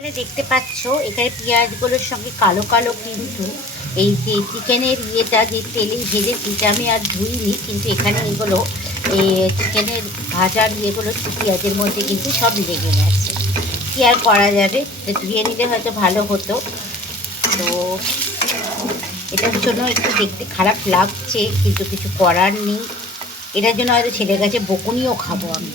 দেখতে পাচ্ছ এখানে পেঁয়াজগুলোর সঙ্গে কালো কালো, কিন্তু এই যে চিকেনের ইয়েটা যে তেলে ভেজেছি এটা আমি আর ধুইনি, কিন্তু এখানে এগুলো এই চিকেনের ভাজার ইয়েগুলো পেঁয়াজের মধ্যে কিন্তু সব লেগে গেছে। কী আর করা যাবে, ধুয়ে নিলে হয়তো ভালো হতো। তো এটার জন্য একটু দেখতে খারাপ লাগছে, কিন্তু কিছু করার নেই। এটার জন্য হয়তো ছেলের কাছে বকুনিও খাবো আমি।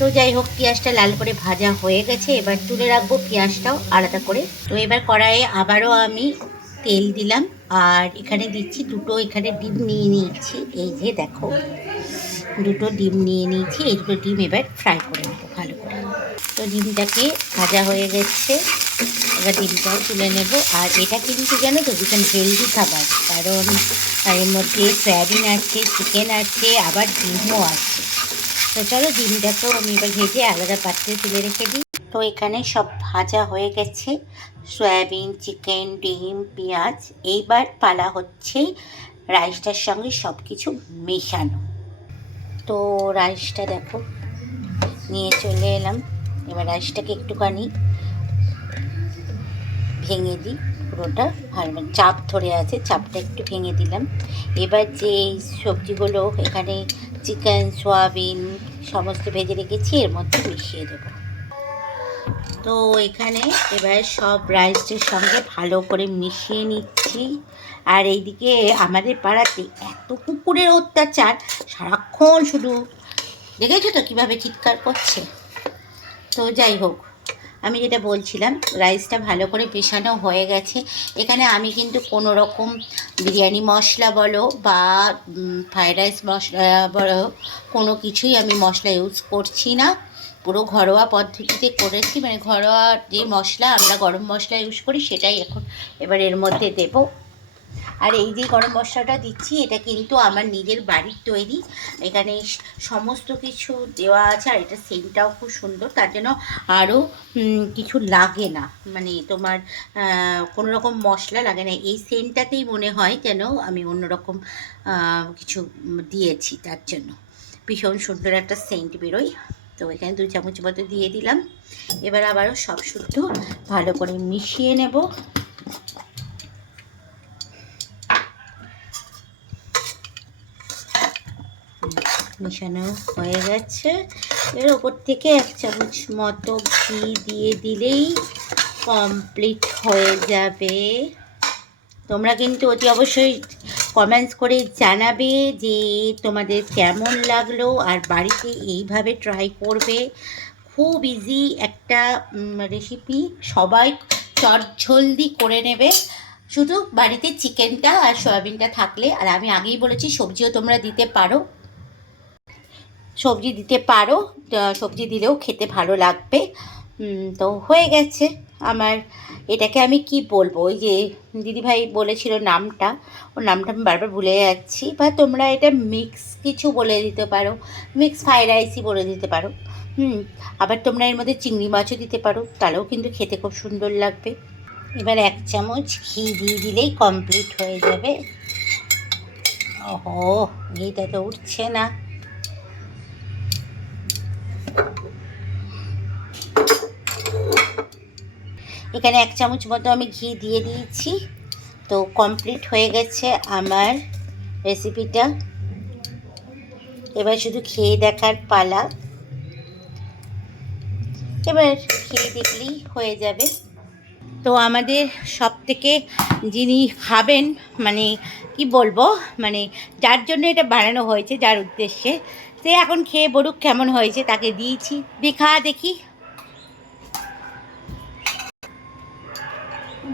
তো যাই হোক, পেঁয়াজটা লাল করে ভাজা হয়ে গেছে, এবার তুলে রাখবো পেঁয়াজটাও আলাদা করে। তো এবার কড়াইয়ে আবারও আমি তেল দিলাম, আর এখানে দিচ্ছি দুটো এখানে ডিম নিয়ে নিয়েছি। এই যে দেখো, দুটো ডিম নিয়ে নিয়েছি। এই দুটো ডিম এবার ফ্রাই করে নেবো ভালো করে। তো ডিমটাকে ভাজা হয়ে গেছে, এবার ডিমটাও তুলে নেব। আর এটা কিন্তু জানো তো ভীষণ হেলদি খাবার, কারণ এর মধ্যে সয়াবিন আছে, চিকেন আছে, আবার ডিমও আছে। তো চলো ডিমটাকেও আমি এবার ভেজে আলাদা পাত্রে তুলে রেখে দিই। তো এখানে সব ভাজা হয়ে গেছে, সয়াবিন, চিকেন, ডিম, পেঁয়াজ। এইবার পালা হচ্ছে রাইসটার সঙ্গে সব কিছু মেশানো। তো রাইসটা দেখো নিয়ে চলে এলাম। এবার রাইসটাকে একটুখানি ভেঙে দিই, পুরোটা ভালো চাপ ধরে আছে, চাপটা একটু ভেঙে দিলাম। এবার যে সবজিগুলো এখানে চিকেন, সয়াবিন সমস্ত ভেজে রেখেছি এর মধ্যে মিশিয়ে দেবো। তো এখানে এবার সব রাইসের সঙ্গে ভালো করে মিশিয়ে নিচ্ছি। আর এইদিকে আমাদের পাড়াতে এত কুকুরের অত্যাচার, সারাক্ষণ শুধু দেখেছো তো কীভাবে চিৎকার করছে। তো যাই হোক, আমি যেটা বলছিলাম, রাইসটা ভালো করে মেশানো হয়ে গেছে। এখানে আমি কিন্তু কোনো রকম বিরিয়ানি মশলা বলো বা ফ্রাইড রাইস মশলা বলো, কোনো কিছুই আমি মশলা ইউজ করছি না। পুরো ঘরোয়া পদ্ধতিতে করেছি, মানে ঘরোয়া যে মশলা আমরা গরম মশলা ইউজ করি সেটাই এখন এবার এর মধ্যে দেব। আর এই যে গরম মশলাটা দিচ্ছি এটা কিন্তু আমার নিজের বাড়ির তৈরি, এখানে সমস্ত কিছু দেওয়া আছে। আর এটা সেন্টটাও খুব সুন্দর, তার জন্য আরও কিছু লাগে না, মানে তোমার কোনো রকম মশলা লাগে না। এই সেন্টটাতেই মনে হয় যেন আমি অন্যরকম কিছু দিয়েছি, তার জন্য ভীষণ সুন্দর একটা সেন্ট বেরোয়। তো এখানে 2 চামচ মতো দিয়ে দিলাম। এবার আবারও সব শুদ্ধ ভালো করে মিশিয়ে নেব। মেশানো হয়ে গেছে। এর ওপর থেকে 1 চামচ মতো ঘি দিয়ে দিলেই কমপ্লিট হয়ে যাবে। তোমরা কিন্তু অতি অবশ্যই কমেন্টস করে জানাবে যে তোমাদের কেমন লাগলো, আর বাড়িতে এইভাবে ট্রাই করবে। খুব ইজি একটা রেসিপি, সবাই চটজলদি করে নেবে। শুধু বাড়িতে চিকেনটা আর সয়াবিনটা থাকলে, আর আমি আগেই বলেছি সবজিও তোমরা দিতে পারো, সবজি দিতে পারো, সবজি দিলেও খেতে ভালো লাগবে। তো হয়ে গেছে আমার। এটাকে আমি কি বলবো, ওই যে দিদিভাই বলেছিল নামটা, ওর নামটা আমি বারবার ভুলে যাচ্ছি। বা তোমরা এটা মিক্স কিছু বলে দিতে পারো, মিক্স ফ্রাইড রাইসই বলে দিতে পারো। আবার তোমরা এর মধ্যে চিংড়ি মাছও দিতে পারো, তাহলেও কিন্তু খেতে খুব সুন্দর লাগবে। এবার 1 চামচ ঘি দিয়ে দিলেই কমপ্লিট হয়ে যাবে। ওহো, ঘিটা তো উঠছে না। এখানে 1 চামচ মতো আমি ঘি দিয়ে দিয়েছি। তো কমপ্লিট হয়ে গেছে আমার রেসিপিটা। এবার শুধু খেয়ে দেখার পালা। এবার খেয়ে দেখলেই হয়ে যাবে। তো আমাদের সব থেকে যিনি খাবেন, মানে কি বলবো, মানে যার জন্য এটা বানানো হয়েছে, যার উদ্দেশ্যে, সে এখন খেয়ে বলুক কেমন হয়েছে। তাকে দিয়েছি, দেখা দেখি।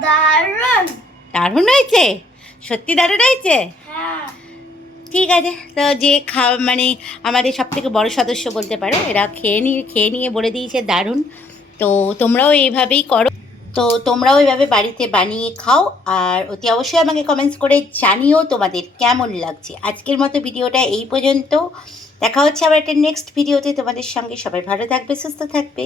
দারুণ দারুণ হয়েছে, সত্যি দারুণ হয়েছে। ঠিক আছে, তো যে মানে আমাদের সব থেকে বড়ো সদস্য বলতে পারো, এরা খেয়ে নিয়ে বলে দিয়েছে দারুণ। তো তোমরাও এইভাবেই করো। তো তোমরাও এইভাবে বাড়িতে বানিয়ে খাও, আর অতি অবশ্যই আমাকে কমেন্টস করে জানিও তোমাদের কেমন লাগছে। আজকের মতো ভিডিওটা এই পর্যন্ত, দেখা হচ্ছে আবার একটা নেক্সট ভিডিওতে তোমাদের সঙ্গে। সবাই ভালো থাকবে, সুস্থ থাকবে।